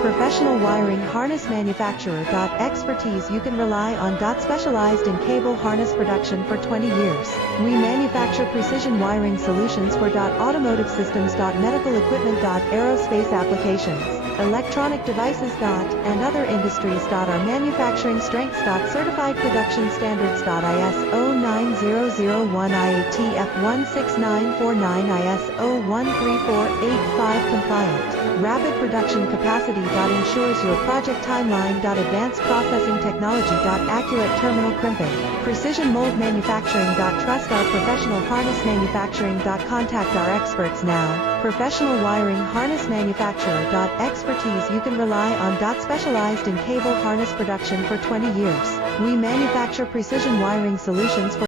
Professional wiring harness manufacturer. Expertise you can rely on. Specialized in cable harness production for 20 years. We manufacture precision wiring solutions for automotive systems. Medical equipment. Aerospace applications, electronic devices. And other industries. Our manufacturing strengths. Certified production standards. ISO 9001 IATF 16949 ISO 13485 compliant. Rapid production capacity. Ensures your project timeline. Advanced processing technology. Accurate terminal crimping. Precision mold manufacturing. Trust our professional harness manufacturing. Contact our experts now. Professional wiring harness manufacturer. Expertise you can rely on. Specialized in cable harness production for 20 years. We manufacture precision wiring solutions for